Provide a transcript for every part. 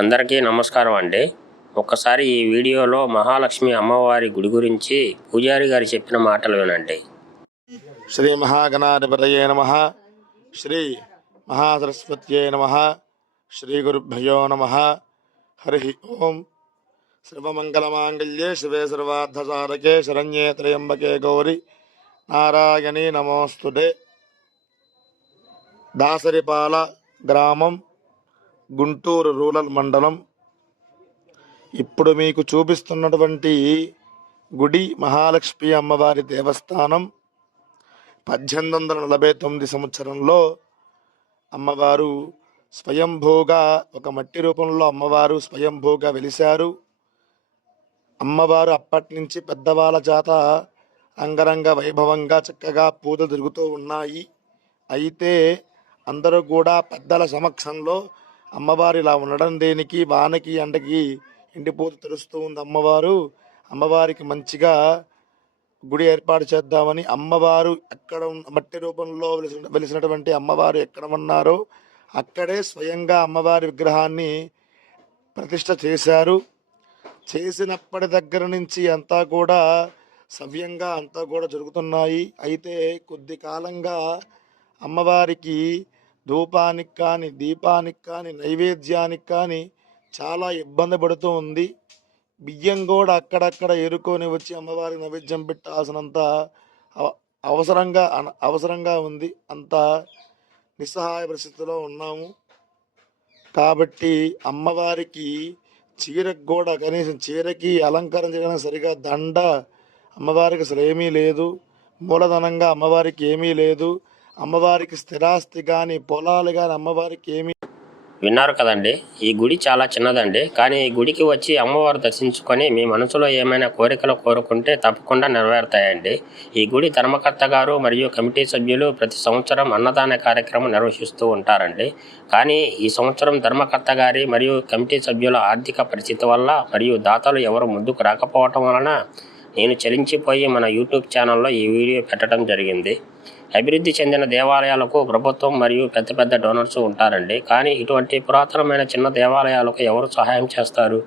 అందరికీ నమస్కారం అండి. ఒక్కసారి ఈ వీడియోలో మహాలక్ష్మి అమ్మవారి గుడి గురించి పూజారి గారు చెప్పిన మాటలు వినండి. శ్రీ మహాగణాధిపతయే నమః. శ్రీ మహాసరస్వత్యై నమః. శ్రీ గురుభ్యో నమః. హరి ఓం. సర్వమంగళమాంగళ్యే శివే సర్వార్థసాధకే శరణ్యే త్రయంబకే గౌరి నారాయణీ నమోస్తుతే. దాసరిపాల గ్రామం, గుంటూరు రూరల్ మండలం. ఇప్పుడు మీకు చూపిస్తున్నటువంటి గుడి మహాలక్ష్మి అమ్మవారి దేవస్థానం. 1849 సంవత్సరంలో అమ్మవారు స్వయంభూగా ఒక మట్టి రూపంలో అమ్మవారు స్వయంభూగా వెలిశారు. అమ్మవారు అప్పటి నుంచి పెద్దవాళ్ళ చేత అంగరంగ వైభవంగా చక్కగా పూజలు జరుగుతూ ఉన్నాయి. అయితే అందరూ కూడా పెద్దల సమక్షంలో అమ్మవారు ఇలా ఉండడం దేనికి, వానకి ఎండకి ఎండిపోతూ తెలుస్తూ ఉంది అమ్మవారికి మంచిగా గుడి ఏర్పాటు చేద్దామని అమ్మవారు ఎక్కడ మట్టి రూపంలో వెలిసినటువంటి అమ్మవారు ఎక్కడ ఉన్నారో అక్కడే స్వయంగా అమ్మవారి విగ్రహాన్ని ప్రతిష్ఠ చేశారు. చేసినప్పటి దగ్గర నుంచి అంతా కూడా సవ్యంగా అంతా కూడా జరుగుతున్నాయి. అయితే కొద్ది కాలంగా అమ్మవారికి ధూపానికి కానీ, దీపానికి కానీ, నైవేద్యానికి కానీ చాలా ఇబ్బంది పడుతూ ఉంది. బియ్యం కూడా అక్కడక్కడ ఏరుకొని వచ్చి అమ్మవారికి నైవేద్యం పెట్టాల్సినంత అవసరంగా ఉంది. అంత నిస్సహాయ పరిస్థితిలో ఉన్నాము. కాబట్టి అమ్మవారికి చీరకు కూడా కనీసం చీరకి అలంకారం చేయడానికి సరిగా దండ అమ్మవారికి అసలు ఏమీ లేదు. మూలధనంగా అమ్మవారికి ఏమీ లేదు. అమ్మవారికి స్థిరాస్తి కానీ, పొలాలు కానీ అమ్మవారికి ఏమీ. విన్నారు కదండి. ఈ గుడి చాలా చిన్నదండి, కానీ ఈ గుడికి వచ్చి అమ్మవారు దర్శించుకొని మీ మనసులో ఏమైనా కోరికలు కోరుకుంటే తప్పకుండా నెరవేరుతాయండి. ఈ గుడి ధర్మకర్త గారు మరియు కమిటీ సభ్యులు ప్రతి సంవత్సరం అన్నదాన కార్యక్రమం నిర్వహిస్తూ ఉంటారండి. కానీ ఈ సంవత్సరం ధర్మకర్త గారి మరియు కమిటీ సభ్యుల ఆర్థిక పరిస్థితి వల్ల మరియు దాతలు ఎవరు ముందుకు రాకపోవటం వలన నేను చలించిపోయి మన యూట్యూబ్ ఛానల్లో ఈ వీడియో పెట్టడం జరిగింది. అభివృద్ధి చెందిన దేవాలయాలకు ప్రభుత్వం మరియు పెద్ద పెద్ద డోనర్స్ ఉంటారండి, కానీ ఇటువంటి పురాతనమైన చిన్న దేవాలయాలకు ఎవరు సహాయం చేస్తారు?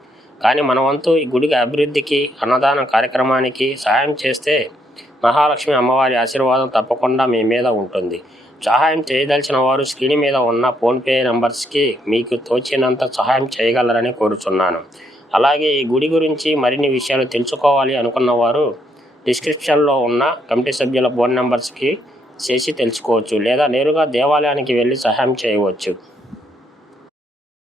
కానీ మన వంతు ఈ గుడికి అభివృద్ధికి, అన్నదాన కార్యక్రమానికి సహాయం చేస్తే మహాలక్ష్మి అమ్మవారి ఆశీర్వాదం తప్పకుండా మీ మీద ఉంటుంది. సహాయం చేయదలిచిన వారు స్క్రీన్ మీద ఉన్న ఫోన్పే నంబర్స్కి మీకు తోచినంత సహాయం చేయగలరని కోరుచున్నాను. అలాగే ఈ గుడి గురించి మరిన్ని విషయాలు తెలుసుకోవాలి అనుకున్న వారు డిస్క్రిప్షన్లో ఉన్న కమిటీ సభ్యుల ఫోన్ నంబర్స్కి చేసి తెలుసుకోవచ్చు, లేదా నేరుగా దేవాలయానికి వెళ్ళి సహాయం చేయవచ్చు.